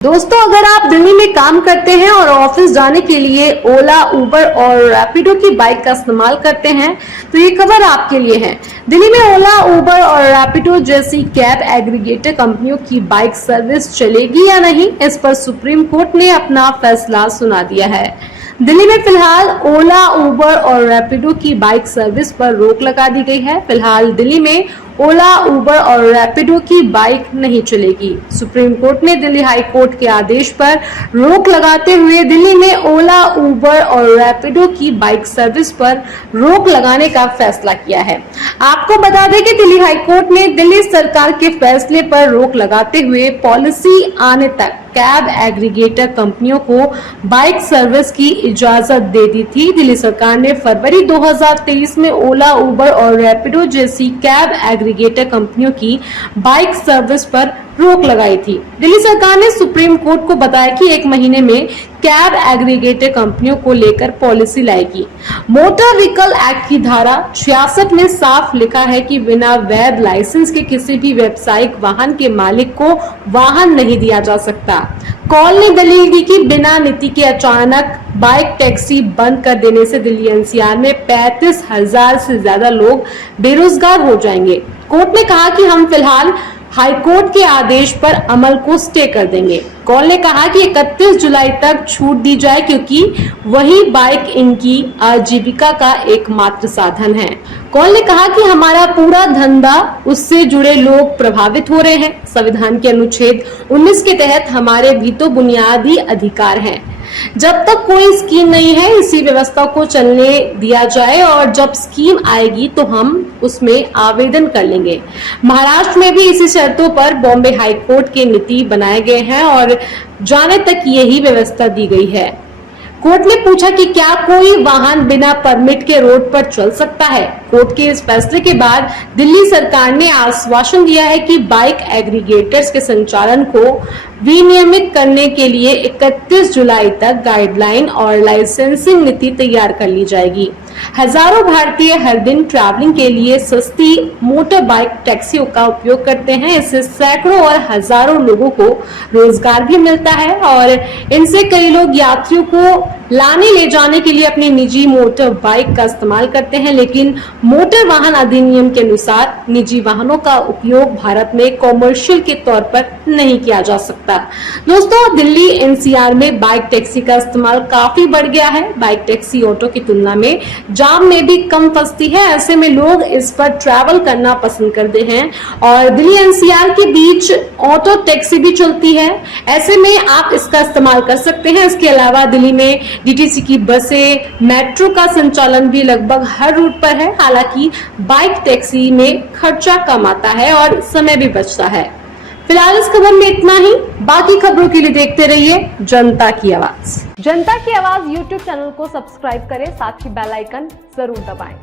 दोस्तों, अगर आप दिल्ली में काम करते हैं और ऑफिस जाने के लिए ओला, उबर और रैपिडो की बाइक का इस्तेमाल करते हैं तो ये खबर आपके लिए है। दिल्ली में ओला, उबर और रैपिडो जैसी कैब एग्रीगेटर कंपनियों की बाइक सर्विस चलेगी या नहीं, इस पर सुप्रीम कोर्ट ने अपना फैसला सुना दिया है। दिल्ली में फिलहाल ओला, उबर और रैपिडो की बाइक सर्विस पर रोक लगा दी गई है। फिलहाल दिल्ली में ओला, उबर और रैपिडो की बाइक नहीं चलेगी। सुप्रीम कोर्ट ने दिल्ली हाई कोर्ट के आदेश पर रोक लगाते हुए दिल्ली में ओला, उबर और रैपिडो की बाइक सर्विस पर रोक लगाने का फैसला किया है। आपको बता दें कि दिल्ली हाई कोर्ट ने दिल्ली सरकार के फैसले पर रोक लगाते हुए पॉलिसी आने तक कैब एग्रीगेटर कंपनियों को बाइक सर्विस की इजाजत दे दी थी। दिल्ली सरकार ने फरवरी 2023 में ओला, उबर और रैपिडो जैसी कैब एग्रीगेटर कंपनियों की बाइक सर्विस पर रोक लगाई थी। दिल्ली सरकार ने सुप्रीम कोर्ट को बताया कि 1 महीने में कैब एग्रीगेटर कंपनियों को लेकर पॉलिसी लाएगी। मोटर व्हीकल एक्ट की धारा 66 में साफ लिखा है कि बिना वैध लाइसेंस के किसी भी व्यावसायिक वाहन के मालिक को वाहन नहीं दिया जा सकता। कॉल ने दलील दी कि बिना नीति के अचानक बाइक टैक्सी बंद कर देने से दिल्ली एनसीआर में 35,000 से ज्यादा लोग बेरोजगार हो जाएंगे। कोर्ट ने कहा कि हम फिलहाल हाईकोर्ट के आदेश पर अमल को स्टे कर देंगे। कॉल ने कहा कि 31 जुलाई तक छूट दी जाए क्योंकि वही बाइक इनकी आजीविका का एकमात्र साधन है। कॉल ने कहा कि हमारा पूरा धंधा, उससे जुड़े लोग प्रभावित हो रहे हैं। संविधान के अनुच्छेद 19 के तहत हमारे भी तो बुनियादी अधिकार हैं। जब तक कोई स्कीम नहीं है, इसी व्यवस्था को चलने दिया जाए और जब स्कीम आएगी तो हम उसमें आवेदन कर लेंगे। महाराष्ट्र में भी इसी शर्तों पर बॉम्बे हाई कोर्ट के नीति बनाए गए हैं और जाने तक यही व्यवस्था दी गई है। कोर्ट ने पूछा कि क्या कोई वाहन बिना परमिट के रोड पर चल सकता है। कोर्ट के इस फैसले के बाद दिल्ली सरकार ने आश्वासन दिया है कि बाइक एग्रीगेटर्स के संचालन को विनियमित करने के लिए 31 जुलाई तक गाइडलाइन और लाइसेंसिंग नीति तैयार कर ली जाएगी। हजारों भारतीय हर दिन ट्रैवलिंग के लिए सस्ती मोटर बाइक टैक्सियों का उपयोग करते हैं। इससे सैकड़ों और हजारों लोगों को रोजगार भी मिलता है और इनसे कई लोग यात्रियों को लाने ले जाने के लिए अपनी निजी मोटर बाइक का इस्तेमाल करते हैं। लेकिन मोटर वाहन अधिनियम के अनुसार निजी वाहनों का उपयोग भारत में कॉमर्शियल के तौर पर नहीं किया जा सकता। दोस्तों, दिल्ली एनसीआर में बाइक टैक्सी का इस्तेमाल काफी बढ़ गया है। बाइक टैक्सी ऑटो की तुलना में जाम में भी कम फंसती है। ऐसे में लोग इस पर ट्रैवल करना पसंद करते हैं और दिल्ली एनसीआर के बीच ऑटो टैक्सी भी चलती है। ऐसे में आप इसका इस्तेमाल कर सकते हैं। इसके अलावा दिल्ली में डीटीसी की बसें, मेट्रो का संचालन भी लगभग हर रूट पर है। हालांकि बाइक टैक्सी में खर्चा कम आता है और समय भी बचता है। फिलहाल इस खबर में इतना ही। बाकी खबरों के लिए देखते रहिए जनता की आवाज। जनता की आवाज यूट्यूब चैनल को सब्सक्राइब करें, साथ ही बेल आइकन जरूर दबाएं।